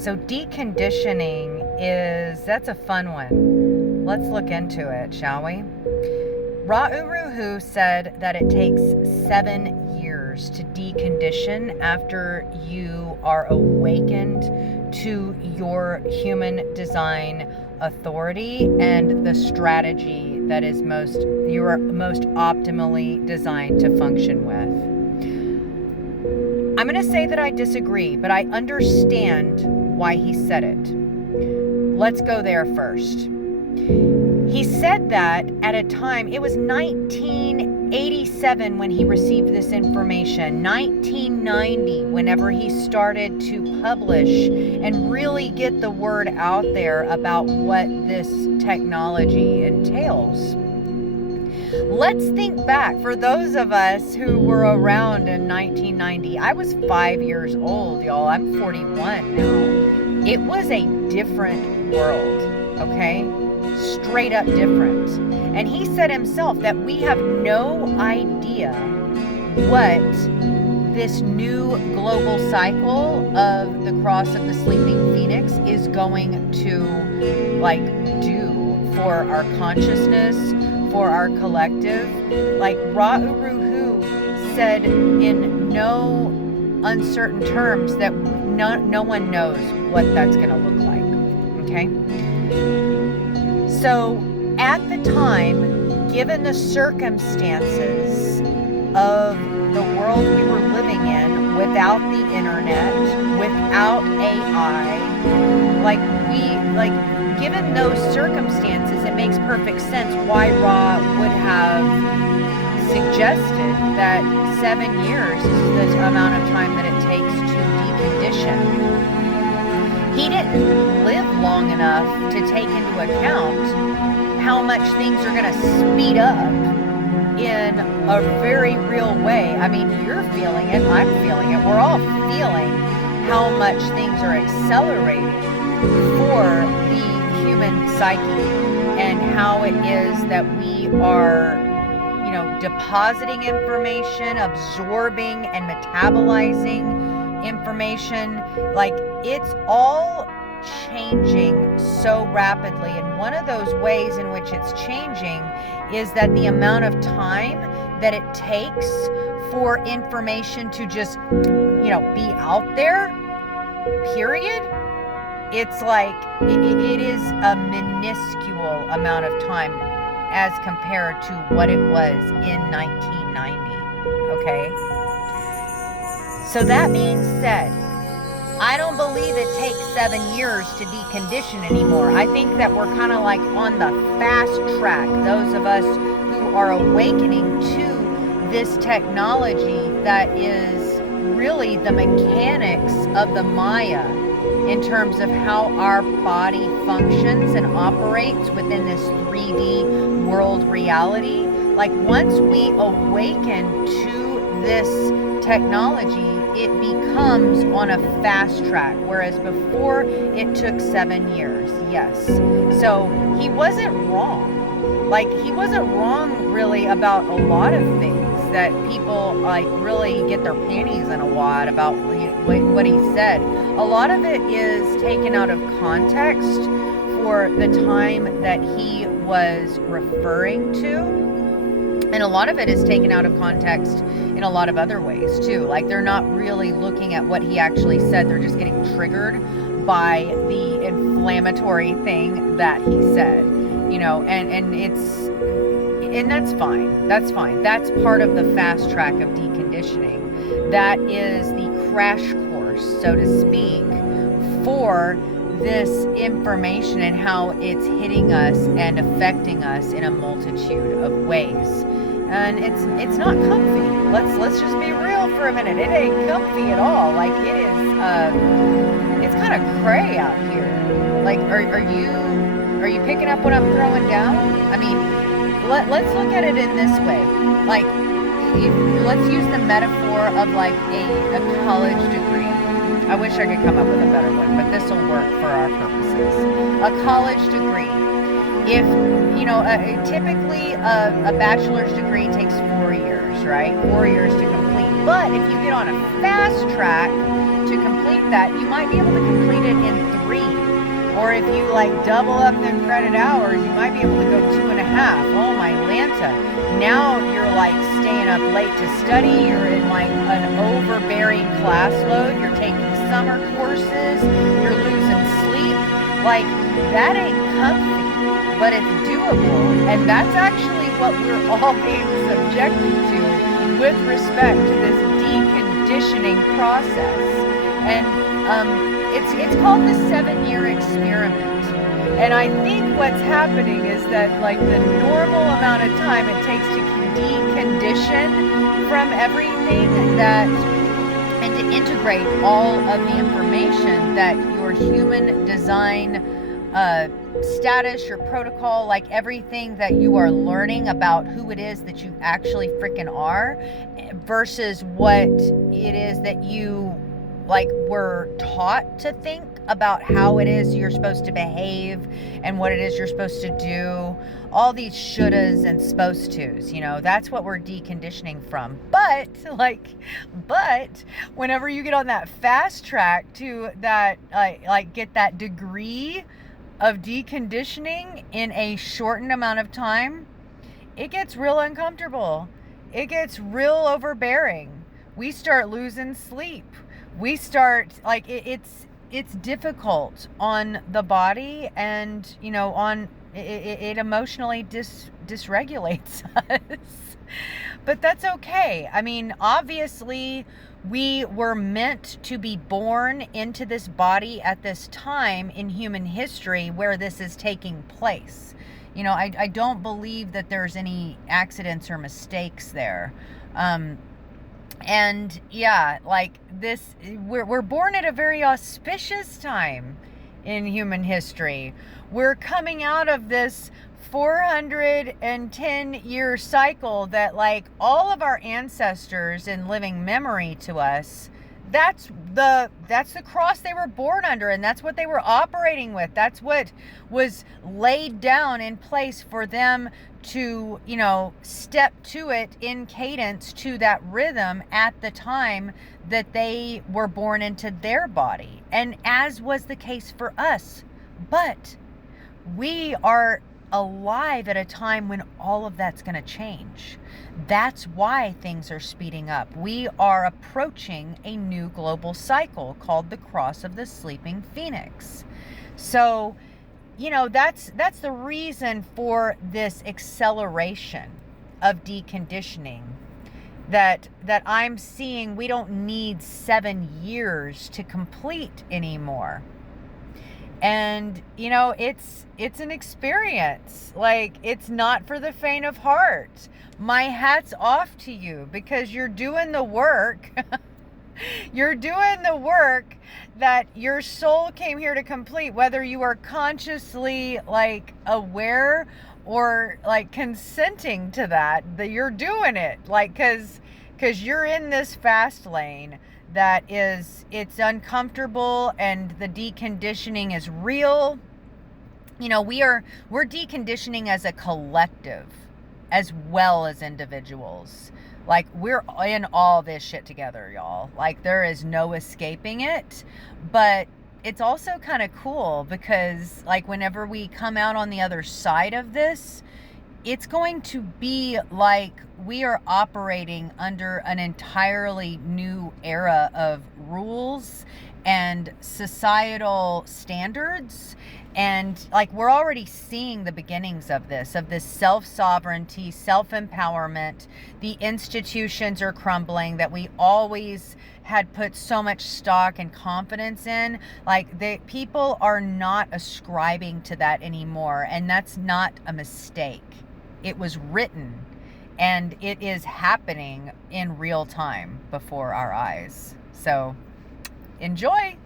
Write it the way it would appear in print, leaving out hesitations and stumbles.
So deconditioning that's a fun one. Let's look into it, shall we? Uru Hu said that it takes 7 years to decondition after you are awakened to your human design authority and the strategy that is you are most optimally designed to function with. I'm going to say that I disagree, but I understand why he said it. Let's go there first. He said that at a time, it was 1987 when he received this information, 1990 whenever he started to publish and really get the word out there about what this technology entails. Let's think back. For those of us who were around in 1990, I was 5 years old, y'all. I'm 41 now. It was a different world, okay? Straight up different. And he said himself that we have no idea what this new global cycle of the cross of the sleeping phoenix is going to do for our consciousness, for our collective. Like Uru Hu said in no uncertain terms that no one knows what that's going to look like. Okay? So at the time, given the circumstances of the world we were living in, without the internet, without AI, given those circumstances, it makes perfect sense why Ra would have suggested that 7 years is the amount of time that it takes to decondition. He didn't live long enough to take into account how much things are going to speed up in a very real way. I mean, you're feeling it, I'm feeling it, we're all feeling how much things are accelerating for the human psyche and how it is that we are, depositing information, absorbing and metabolizing information. It's all changing so rapidly, and one of those ways in which it's changing is that the amount of time that it takes for information to just be out there, period. It's it is a minuscule amount of time as compared to what it was in 1990. Okay, so that being said, I don't believe it takes 7 years to decondition anymore. I think that we're kind of on the fast track. Those of us who are awakening to this technology that is really the mechanics of the Maya in terms of how our body functions and operates within this 3D world reality. Once we awaken to this technology, it becomes on a fast track, whereas before it took 7 years. Yes. So he wasn't wrong. He wasn't wrong really about a lot of things that people really get their panties in a wad about what he said. A lot of it is taken out of context for the time that he was referring to. And a lot of it is taken out of context in a lot of other ways too. They're not really looking at what he actually said. They're just getting triggered by the inflammatory thing that he said, and that's fine. That's fine. That's part of the fast track of deconditioning. That is the crash course, so to speak, for this information and how it's hitting us and affecting us in a multitude of ways. And it's not comfy. Let's just be real for a minute. It ain't comfy at all. It is it's kind of cray out here. Are you picking up what I'm throwing down? I mean, let's look at it in this way. Let's use the metaphor of a college degree. I wish I could come up with a better one, but this will work for our purposes. A college degree. If, typically a bachelor's degree takes 4 years, right? 4 years to complete. But if you get on a fast track to complete that, you might be able to complete it in 3. Or if you like double up the credit hours, you might be able to go 2.5. Oh my Lanta. Now you're like staying up late to study. You're in like an overbearing class load. You're taking summer courses. You're losing sleep. Like, that ain't comfy, but it's doable. And that's actually what we're all being subjected to with respect to this deconditioning process. And it's called the 7-year experiment. And I think what's happening is that like the normal amount of time it takes to decondition from everything that, and to integrate all of the information that your human design status, your protocol, like everything that you are learning about who it is that you actually freaking are, versus what it is that you like were taught to think about how it is you're supposed to behave and what it is you're supposed to do. All these shouldas and supposed tos, you know, that's what we're deconditioning from. But whenever you get on that fast track to that, like get that degree of deconditioning in a shortened amount of time, it gets real uncomfortable. It gets real overbearing. We start losing sleep. We start like it's difficult on the body, and you know, on it emotionally dysregulates us. But that's okay. I mean, obviously we were meant to be born into this body at this time in human history where this is taking place. You know, I don't believe that there's any accidents or mistakes there. And yeah, like this, we're born at a very auspicious time in human history. We're coming out of this 410-year cycle that like all of our ancestors in living memory to us, that's the cross they were born under, and that's what they were operating with. That's what was laid down in place for them to, you know, step to it in cadence to that rhythm at the time that they were born into their body. And as was the case for us. But we are alive at a time when all of that's going to change. That's why things are speeding up. We are approaching a new global cycle called the Cross of the Sleeping Phoenix. So, you know, that's the reason for this acceleration of deconditioning that I'm seeing. We don't need 7 years to complete anymore. And, you know, it's an experience. Like, it's not for the faint of heart. My hat's off to you, because you're doing the work. You're doing the work that your soul came here to complete, whether you are consciously like aware or like consenting to that you're doing it. Like, cause you're in this fast lane that is, it's uncomfortable, and the deconditioning is real. You know, we're deconditioning as a collective as well as individuals. Like, we're in all this shit together, y'all. Like, there is no escaping it. But it's also kind of cool because, like, whenever we come out on the other side of this, it's going to be like we are operating under an entirely new era of rules and societal standards. And like, we're already seeing the beginnings of this self-sovereignty, self-empowerment. The institutions are crumbling that we always had put so much stock and confidence in. Like, people are not ascribing to that anymore. And that's not a mistake. It was written, and it is happening in real time before our eyes. So enjoy.